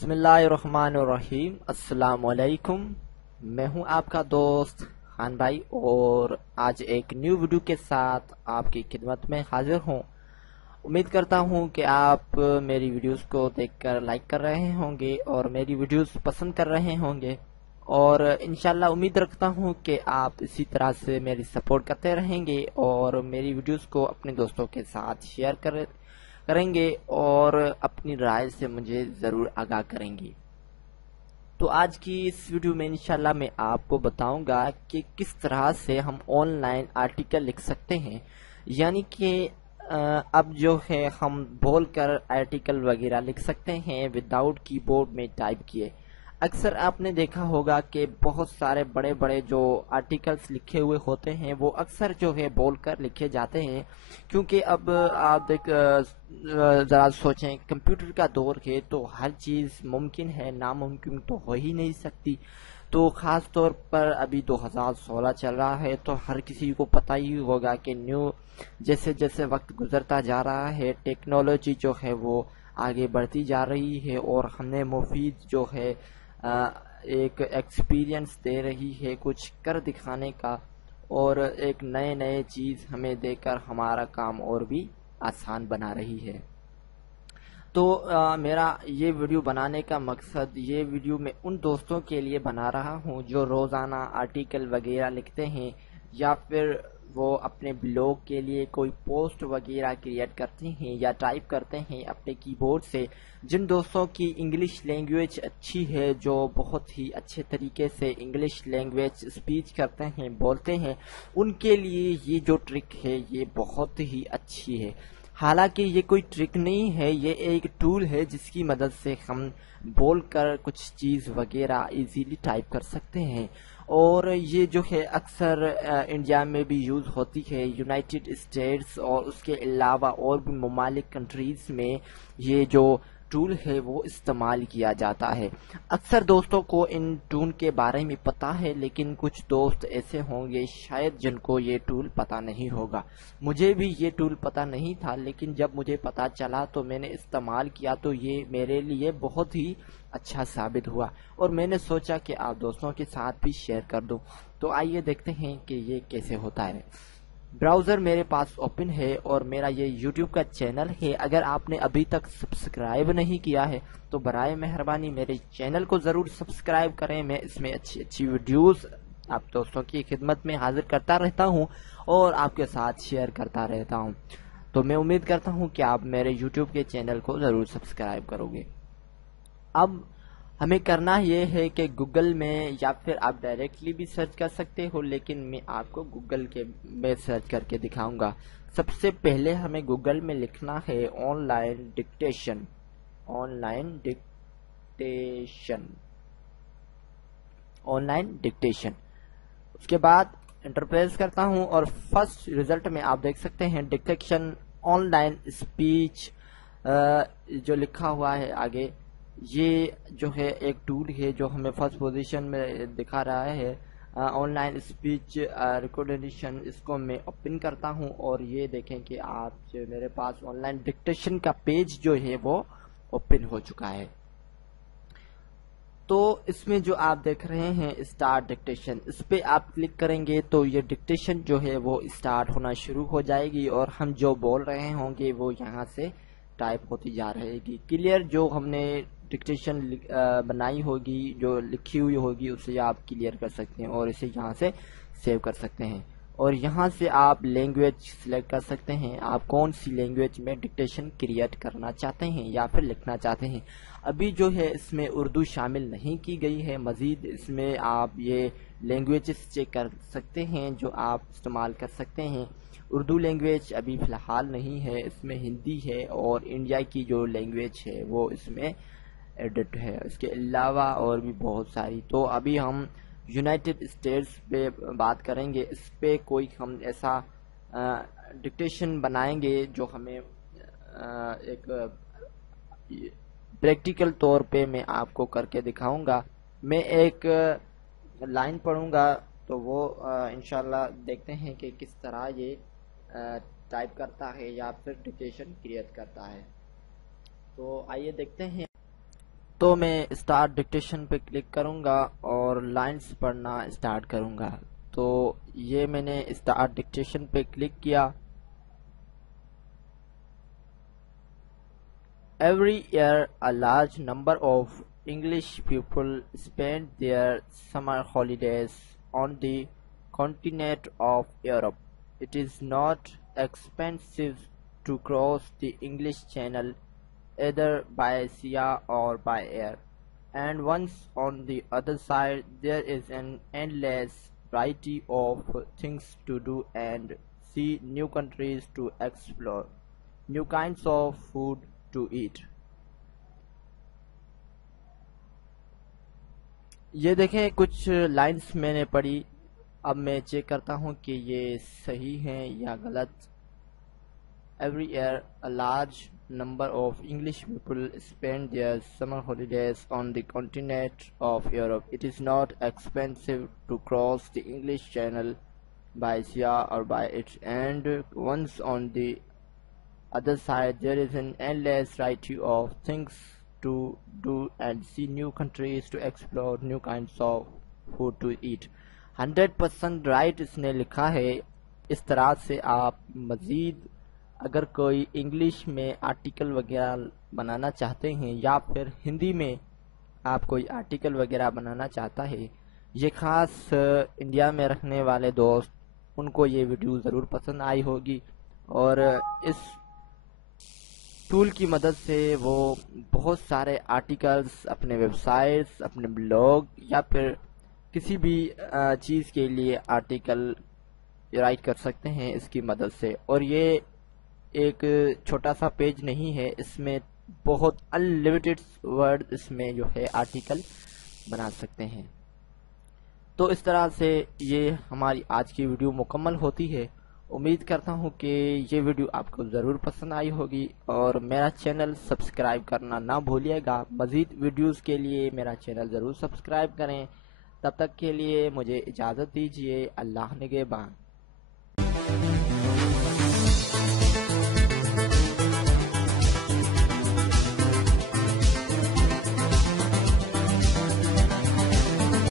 بسم اللہ الرحمن الرحیم۔ السلام علیکم، میں ہوں آپ کا دوست خان بھائی، اور آج ایک نیو ویڈیو کے ساتھ آپ کی خدمت میں حاضر ہوں۔ امید کرتا ہوں کہ آپ میری ویڈیوز کو دیکھ کر لائک کر رہے ہوں گے اور میری ویڈیوز پسند کر رہے ہوں گے، اور انشاءاللہ امید رکھتا ہوں کہ آپ اسی طرح سے میری سپورٹ کرتے رہیں گے اور میری ویڈیوز کو اپنے دوستوں کے ساتھ شیئر کریں گے اور اپنی رائے سے مجھے ضرور آگاہ کریں گے۔ تو آج کی اس ویڈیو میں انشاءاللہ میں آپ کو بتاؤں گا کہ کس طرح سے ہم آن لائن آرٹیکل لکھ سکتے ہیں، یعنی کہ اب جو ہے ہم بول کر آرٹیکل وغیرہ لکھ سکتے ہیں وداؤٹ کی بورڈ میں ٹائپ کیے۔ اکثر آپ نے دیکھا ہوگا کہ بہت سارے بڑے بڑے جو آرٹیکلز لکھے ہوئے ہوتے ہیں وہ اکثر جو ہے بول کر لکھے جاتے ہیں، کیونکہ اب آپ ذرا سوچیں، کمپیوٹر کا دور ہے تو ہر چیز ممکن ہے، ناممکن تو ہو ہی نہیں سکتی۔ تو خاص طور پر ابھی 2016 چل رہا ہے تو ہر کسی کو پتہ ہی ہوگا کہ جیسے جیسے وقت گزرتا جا رہا ہے ٹیکنالوجی جو ہے وہ آگے بڑھتی جا رہی ہے، اور ہمیں مفید جو ہے ایک ایکسپیرینس دے رہی ہے کچھ کر دکھانے کا، اور ایک نئے چیز ہمیں دے کر ہمارا کام اور بھی آسان بنا رہی ہے۔ تو میرا یہ ویڈیو بنانے کا مقصد، یہ ویڈیو میں ان دوستوں کے لیے بنا رہا ہوں جو روزانہ آرٹیکل وغیرہ لکھتے ہیں، یا پھر وہ اپنے بلاگ کے لیے کوئی پوسٹ وغیرہ کریٹ کرتے ہیں یا ٹائپ کرتے ہیں اپنے کی بورڈ سے۔ جن دوستوں کی انگلش لینگویج اچھی ہے، جو بہت ہی اچھے طریقے سے انگلش لینگویج اسپیچ کرتے ہیں، بولتے ہیں، ان کے لیے یہ جو ٹرک ہے یہ بہت ہی اچھی ہے۔ حالانکہ یہ کوئی ٹرک نہیں ہے، یہ ایک ٹول ہے جس کی مدد سے ہم بول کر کچھ چیز وغیرہ ایزیلی ٹائپ کر سکتے ہیں، اور یہ جو ہے اکثر انڈیا میں بھی یوز ہوتی ہے، یونائٹڈ اسٹیٹس اور اس کے علاوہ اور بھی ممالک کنٹریز میں یہ جو ٹول ہے وہ استعمال کیا جاتا ہے۔ اکثر دوستوں کو ان ٹول کے بارے میں پتا ہے، لیکن کچھ دوست ایسے ہوں گے شاید جن کو یہ ٹول پتا نہیں ہوگا۔ مجھے بھی یہ ٹول پتا نہیں تھا، لیکن جب مجھے پتا چلا تو میں نے استعمال کیا، تو یہ میرے لیے بہت ہی اچھا ثابت ہوا، اور میں نے سوچا کہ آپ دوستوں کے ساتھ بھی شیئر کر دوں۔ تو آئیے دیکھتے ہیں کہ یہ کیسے ہوتا ہے۔ براؤزر میرے پاس اوپن ہے اور میرا یہ یوٹیوب کا چینل ہے۔ اگر آپ نے ابھی تک سبسکرائب نہیں کیا ہے تو برائے مہربانی میرے چینل کو ضرور سبسکرائب کریں۔ میں اس میں اچھی ویڈیوز آپ دوستوں کی خدمت میں حاضر کرتا رہتا ہوں اور آپ کے ساتھ شیئر کرتا رہتا ہوں، تو میں امید کرتا ہوں کہ آپ میرے یوٹیوب کے چینل کو ضرور سبسکرائب کرو گے۔ اب ہمیں کرنا یہ ہے کہ گوگل میں، یا پھر آپ ڈائریکٹلی بھی سرچ کر سکتے ہو، لیکن میں آپ کو گوگل میں سرچ کر کے دکھاؤں گا۔ سب سے پہلے ہمیں گوگل میں لکھنا ہے online dictation. Online dictation. اس کے بعد انٹر پریس کرتا ہوں، اور فرسٹ رزلٹ میں آپ دیکھ سکتے ہیں ڈکٹیشن آن لائن اسپیچ جو لکھا ہوا ہے آگے، یہ جو ہے ایک ٹول ہے جو ہمیں فرسٹ پوزیشن میں دکھا رہا ہے، آن لائن اسپیچ ریکارڈیشن۔ اس کو میں اوپن کرتا ہوں، اور یہ دیکھیں کہ آپ جو میرے پاس آن لائن ڈکٹیشن کا پیج جو ہے وہ اوپن ہو چکا ہے۔ تو اس میں جو آپ دیکھ رہے ہیں اسٹارٹ ڈکٹیشن، اس پہ آپ کلک کریں گے تو یہ ڈکٹیشن جو ہے وہ اسٹارٹ ہونا شروع ہو جائے گی، اور ہم جو بول رہے ہوں گے وہ یہاں سے ٹائپ ہوتی جا رہے گی۔ کلیئر جو ہم نے ڈکٹیشن بنائی ہوگی، جو لکھی ہوئی ہوگی، اسے آپ کلیئر کر سکتے ہیں اور اسے یہاں سے سیو کر سکتے ہیں، اور یہاں سے آپ لینگویج سلیکٹ کر سکتے ہیں، آپ کون سی لینگویج میں ڈکٹیشن کریٹ کرنا چاہتے ہیں یا پھر لکھنا چاہتے ہیں۔ ابھی جو ہے اس میں اردو شامل نہیں کی گئی ہے، مزید اس میں آپ یہ لینگویجز چیک کر سکتے ہیں جو آپ استعمال کر سکتے ہیں۔ اردو لینگویج ابھی فی الحال نہیں ہے، اس میں ہندی ہے، اور انڈیا کی جو لینگویج ہے وہ اس میں ایڈٹ ہے، اس کے علاوہ اور بھی بہت ساری۔ تو ابھی ہم یونائٹڈ اسٹیٹس پہ بات کریں گے، اس پہ کوئی ہم ایسا ڈکٹیشن بنائیں گے جو ہمیں ایک پریکٹیکل طور پہ میں آپ کو کر کے دکھاؤں گا۔ میں ایک لائن پڑھوں گا تو وہ انشاءاللہ دیکھتے ہیں کہ کس طرح یہ ٹائپ کرتا ہے یا پھر ڈکٹیشن کریٹ کرتا ہے۔ تو آئیے دیکھتے ہیں۔ تو میں اسٹارٹ ڈکٹیشن پہ کلک کروں گا اور لائنز پڑھنا اسٹارٹ کروں گا. تو یہ میں نے اسٹارٹ ڈکٹیشن پہ کلک کیا. Every year, a large number of English people spend their summer holidays on the continent of Europe. It is not expensive to cross the English Channel either by sea or by air. And once on the other side, there is an endless variety of things to do and see, new countries to explore, new kinds of food to eat. یہ دیکھیں کچھ lines میں نے پڑھی. اب میں check کرتا ہوں کہ یہ صحیح ہیں یا غلط. Every year a large number of English people spend their summer holidays on the continent of Europe. It is not expensive to cross the English Channel by sea or by it, and once on the other side there is an endless variety of things to do and see, new countries to explore, new kinds of food to eat. 100% right اس نے لکھا ہے. اس طرح سے آپ مزید اگر کوئی English میں آرٹیکل وغیرہ بنانا چاہتے ہیں یا پھر ہندی میں آپ کوئی آرٹیکل وغیرہ بنانا چاہتا ہے، یہ خاص انڈیا میں رہنے والے دوست ان کو یہ ویڈیو ضرور پسند آئی ہوگی. اور اس ٹول کی مدد سے وہ بہت سارے آرٹیکلز اپنے ویب سائٹس، اپنے بلاگ یا پھر کسی بھی چیز کے لیے آرٹیکل رائٹ کر سکتے ہیں اس کی مدد سے. اور یہ ایک چھوٹا سا پیج نہیں ہے، اس میں بہت انلیمیٹڈ ورڈ اس میں جو ہے آرٹیکل بنا سکتے ہیں. تو اس طرح سے یہ ہماری آج کی ویڈیو مکمل ہوتی ہے. امید کرتا ہوں کہ یہ ویڈیو آپ کو ضرور پسند آئی ہوگی اور میرا چینل سبسکرائب کرنا نہ بھولیے گا. مزید ویڈیوز کے لیے میرا چینل ضرور سبسکرائب کریں. تب تک کے لیے مجھے اجازت دیجیے. اللہ نگہبان.